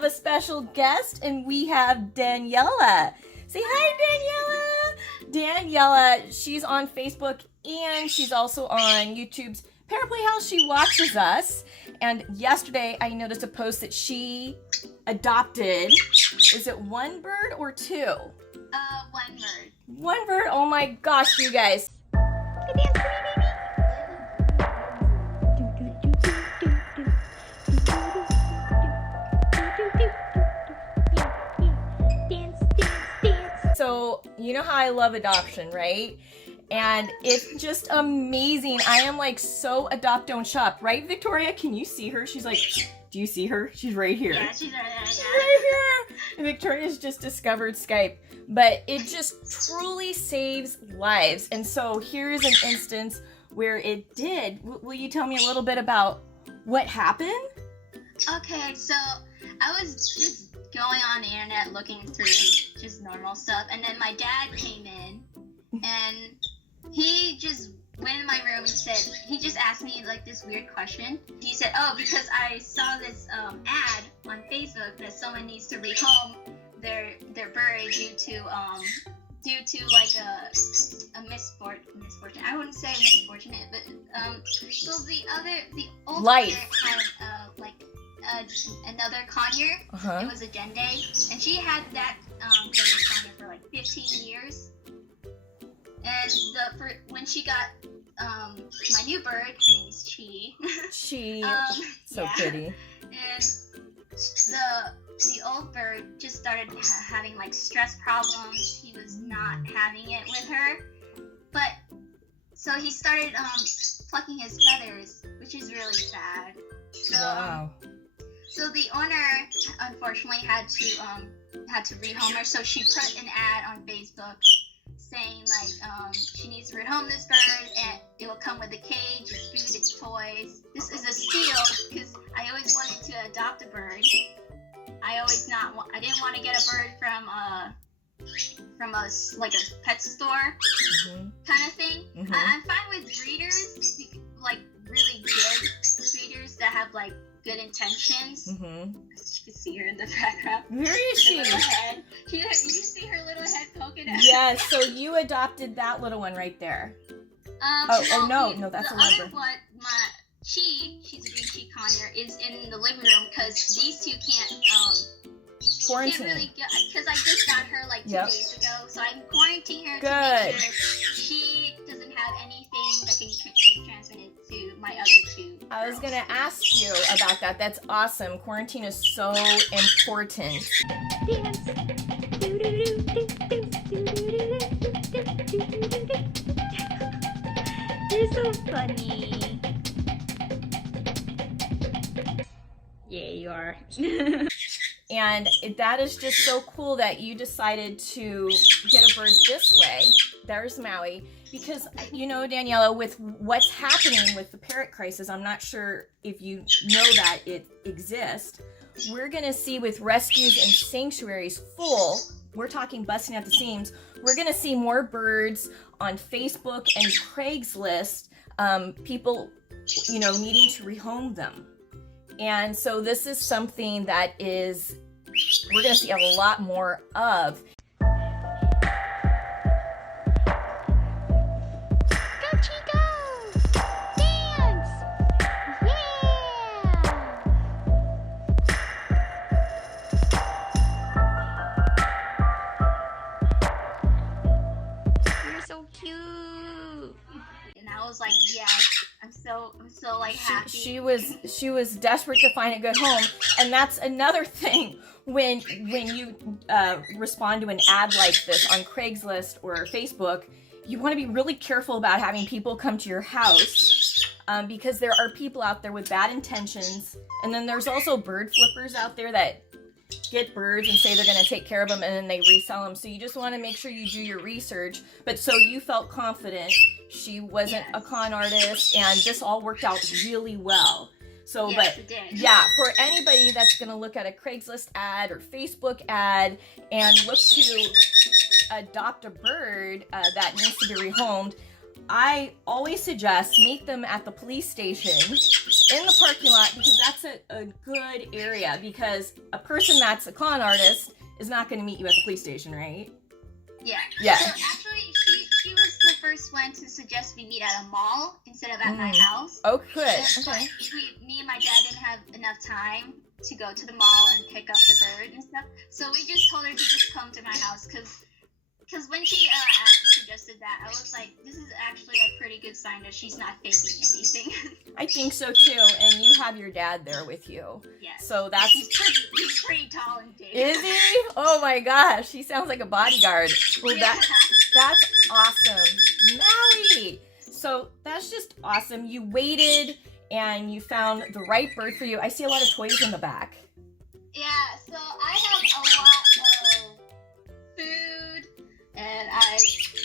have a special guest, and we have Daniela. Say hi, Daniela. Daniela, she's on Facebook, and she's also on YouTube's Parrot Playhouse. She watches us, and yesterday I noticed a post that she adopted. Is it one bird or two? One bird. One bird? Oh my gosh, you guys. So, you know how I love adoption, right? And it's just amazing. I am like so adopt, don't shop. Right, Victoria? Can you see her? She's like, do you see her? She's right here. Yeah, she's right there. She's right here. And Victoria's just discovered Skype. But it just truly saves lives. And so here's an instance where it did. Will you tell me a little bit about what happened? Okay, so I was just going on the internet looking through just normal stuff, and then my dad came in, and he just went in my room and said, he just asked me like this weird question. He said, oh, because I saw this ad on Facebook that someone needs to rehome their bird due to like a misfortune. I wouldn't say misfortunate, but so the old Life. parent had another conure. It was a Dende, and she had that conure for like 15 years. And when she got my new bird, her name's Chi. Chi, so yeah. pretty. And the old bird just started having like stress problems. He was not having it with her, but so he started plucking his feathers, which is really sad. So, Wow. So the owner unfortunately had to rehome her. So she put an ad on Facebook saying like she needs to rehome this bird, and it will come with a cage, its food, its toys. This is a steal because I always wanted to adopt a bird. I didn't want to get a bird from a like a pet store kind of thing. I'm fine with breeders, like really good breeders that have like good intentions. You can see her in the background. Where is she? Her little head. You see her little head poking out. Yes, so you adopted that little one right there. No, that's a other leopard. one. She's a green Chi conure, is in the living room because these two can't Quarantine. really because I just got her like 2 days ago, so I'm quarantining her Good. to make sure she doesn't have anything that can be transmitted to my other two. I was gonna ask you about that. That's awesome. Quarantine is so important. You're so funny. Yeah, you are. And that is just so cool that you decided to get a bird this way. There's Maui. Because, you know, Daniela, with what's happening with the Parrot Crisis, I'm not sure if you know that it exists. We're going to see with rescues and sanctuaries full, we're talking busting at the seams, we're going to see more birds on Facebook and Craigslist, people, you know, needing to rehome them. And so this is something that we're going to see a lot more of. Was like, yes, I'm so like happy. She was desperate to find a good home, and that's another thing when you respond to an ad like this on Craigslist or Facebook, you want to be really careful about having people come to your house because there are people out there with bad intentions, and then there's also bird flippers out there that get birds and say they're going to take care of them and then they resell them. So you just want to make sure you do your research. But so you felt confident. She wasn't a con artist, and this all worked out really well. So, yes, it did. Yeah, for anybody that's going to look at a Craigslist ad or Facebook ad and look to adopt a bird that needs to be rehomed, I always suggest meet them at the police station in the parking lot, because that's a good area, because a person that's a con artist is not going to meet you at the police station, right? Yeah. Yeah. So actually, she was the first one to suggest we meet at a mall instead of at my house. Oh, good. So Okay. me and my dad didn't have enough time to go to the mall and pick up the bird and stuff. So we just told her to just come to my house, because when she suggested that, I was like, this is actually a pretty good sign that she's not faking anything. I think so too. And you have your dad there with you. Yes. So that's. He's pretty tall and big. Is he? Oh my gosh. He sounds like a bodyguard. Well, that's awesome. Maui. So that's just awesome. You waited and you found the right bird for you. I see a lot of toys in the back. Yeah, so I have a lot of food, and I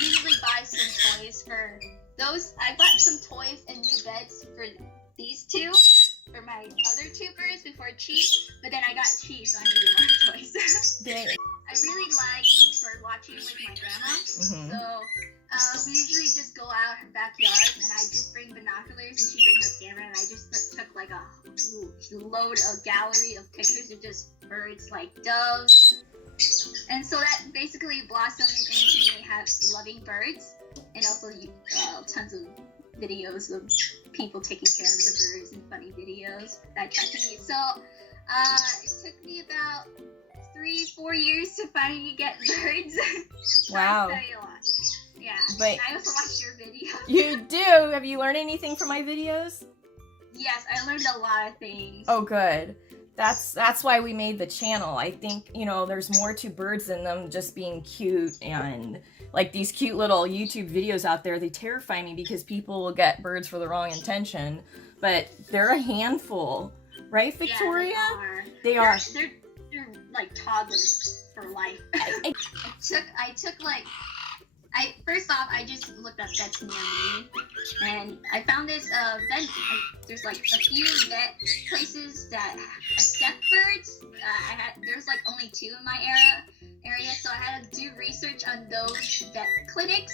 usually buy some toys for those. I bought some toys and new beds for these two, for my other two birds before Chi, but then I got Chi, so I needed more toys. Dang. I really like bird watching with my grandma, so we usually just go out her backyard, and I just bring binoculars, and she brings her camera, and I just took like a gallery of pictures of just birds like doves, and so that basically blossomed into me loving birds, and also tons of videos of people taking care of the birds and funny videos that kept me. So it took me about 3-4 years to finally get birds. So Wow. I study a lot. Yeah. But I also watch your videos. you do. Have you learned anything from my videos? Yes, I learned a lot of things. Oh, good. That's why we made the channel. I think, there's more to birds than them just being cute, and like these cute little YouTube videos out there, they terrify me because people will get birds for the wrong intention, but they're a handful. Right, Victoria? Yeah, They are. They're like toddlers for life. First off, I just looked up vets near me, and I found this vet. There's like a few vet places that accept birds. There's like only 2 in my area, so I had to do research on those vet clinics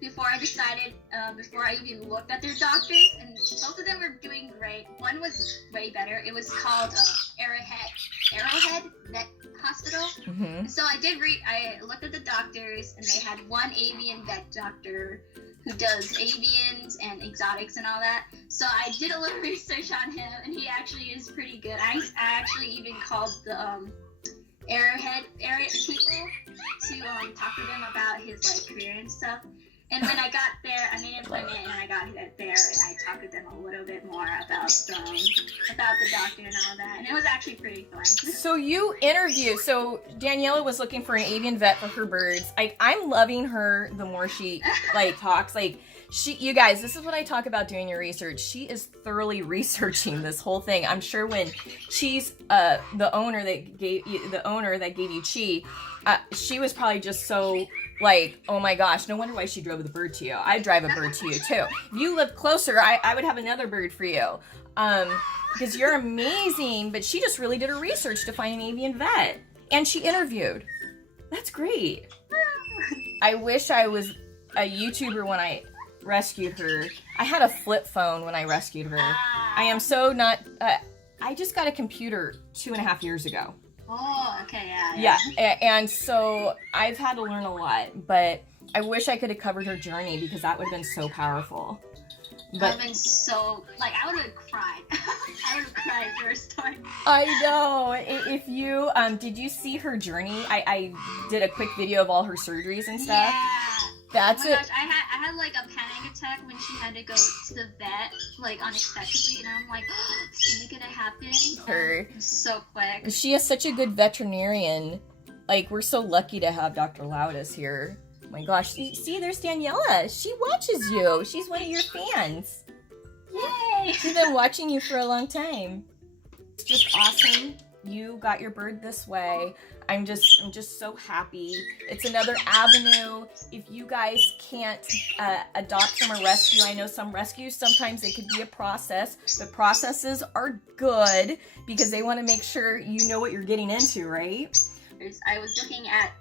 before I decided, before I even looked at their doctors, and both of them were doing great. One was way better. It was called Arrowhead Vet Hospital. Mm-hmm. So I looked at the doctors, and they had one avian vet doctor who does avians and exotics and all that. So I did a little research on him, and he actually is pretty good. I actually even called the Arrowhead area people to talk to them about his like career and stuff. And when I got there, I made an appointment, and I got there, and I talked to them a little bit more about the doctor and all that, and it was actually pretty fun. So you interview. So Daniela was looking for an avian vet for her birds. I'm loving her the more she talks. You guys, this is what I talk about doing your research. She is thoroughly researching this whole thing. I'm sure when she's the owner that gave you Chi, she was probably just so like, oh my gosh, no wonder why she drove the bird to you. I'd drive a bird to you too. If you lived closer, I would have another bird for you. Because you're amazing, but she just really did her research to find an avian vet. And she interviewed. That's great. I wish I was a YouTuber when I rescued her. I had a flip phone when I rescued her. I am so not, I just got a computer 2.5 years ago. Oh, okay, yeah. And so I've had to learn a lot, but I wish I could have covered her journey, because that would have been so powerful. But I would have been so, I would have cried. I would have cried first time. I know. If you, did you see her journey? I did a quick video of all her surgeries and stuff. Yeah. That's oh my gosh, I had like a panic attack when she had to go to the vet, unexpectedly, and I'm like, oh, is something gonna happen? Her. So quick. She is such a good veterinarian. We're so lucky to have Dr. Loudis here. Oh my gosh. See, there's Daniela. She watches you. She's one of your fans. Yay! She's been watching you for a long time. It's just awesome. You got your bird this way. I'm just so happy. It's another avenue. If you guys can't adopt from a rescue, I know some rescues, sometimes it could be a process, but processes are good because they want to make sure you know what you're getting into, right? I was looking at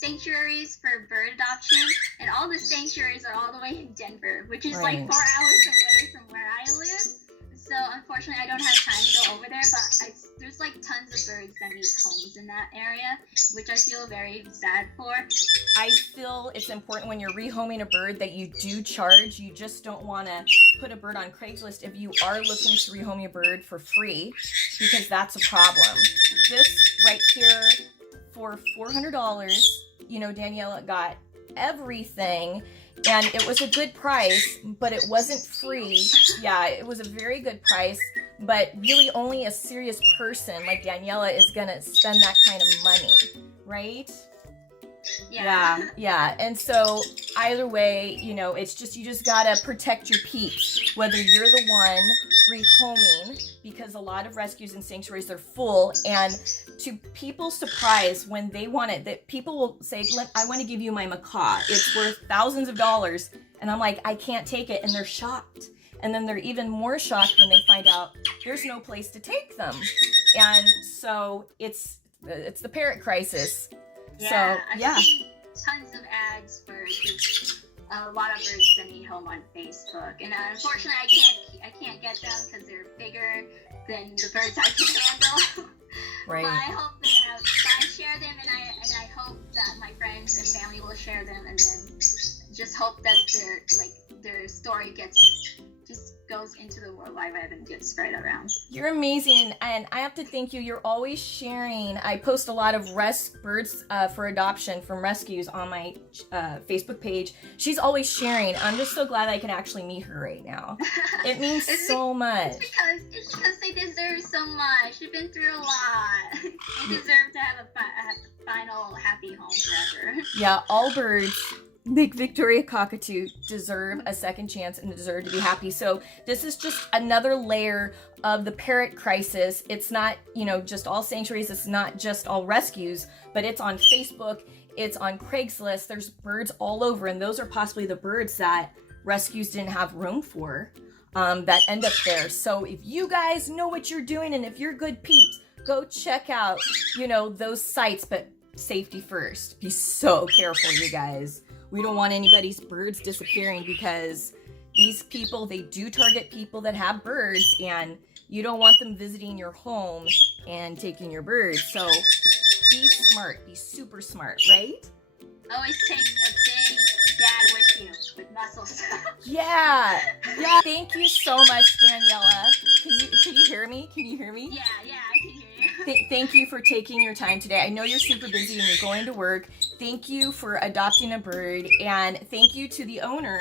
sanctuaries for bird adoption, and all the sanctuaries are all the way in Denver, which is Right. like 4 hours away from where I live. So unfortunately, I don't have time to go over there, but there's like tons of birds that need homes in that area, which I feel very sad for. I feel it's important when you're rehoming a bird that you do charge. You just don't want to put a bird on Craigslist if you are looking to rehome your bird for free, because that's a problem. This right here for $400, you know, Daniela got everything, and it was a good price, but it wasn't free. Yeah, it was a very good price, but really only a serious person like Daniela is gonna spend that kind of money, right? Yeah. And so either way, you know, it's just, you just gotta protect your peeps, whether you're the one rehoming, because a lot of rescues and sanctuaries, they're full, and to people's surprise, when they want it, that people will say, I want to give you my macaw, it's worth thousands of dollars, and I'm like, I can't take it, and they're shocked. And then they're even more shocked when they find out there's no place to take them. And so it's the Parrot Crisis. Yeah, So, I've yeah. seen tons of ads for just a lot of birds that need home on Facebook, and unfortunately, I can't get them because they're bigger than the birds I can handle. Right. But I hope I share them, and I hope that my friends and family will share them, and then just hope that their story just goes into the World Wide Web and gets spread around. You're amazing, and I have to thank you. You're always sharing. I post a lot of birds for adoption from rescues on my Facebook page. She's always sharing. I'm just so glad I can actually meet her right now. It means so much. It's because they deserve so much. They've been through a lot. They deserve to have a final happy home forever. Yeah, all birds, like Victoria Cockatoo, deserve a second chance and deserve to be happy. So this is just another layer of the Parrot Crisis. It's not, you know, just all sanctuaries. It's not just all rescues, but it's on Facebook. It's on Craigslist. There's birds all over, and those are possibly the birds that rescues didn't have room for, that end up there. So if you guys know what you're doing, and if you're good peeps, go check out, you know, those sites, but safety first. Be so careful, you guys. We don't want anybody's birds disappearing, because these people, they do target people that have birds, and you don't want them visiting your home and taking your birds. So be smart, be super smart, right? Always take a big dad with you with muscles. Yeah. Thank you so much, Daniela. Can you hear me? Can you hear me? Yeah, I can hear you. Thank you for taking your time today. I know you're super busy and you're going to work. Thank you for adopting a bird, and thank you to the owner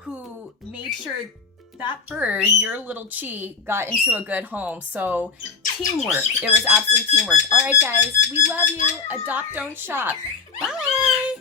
who made sure that bird, your little Chi, got into a good home. So teamwork. It was absolutely teamwork. All right, guys, we love you. Adopt, don't shop. Bye.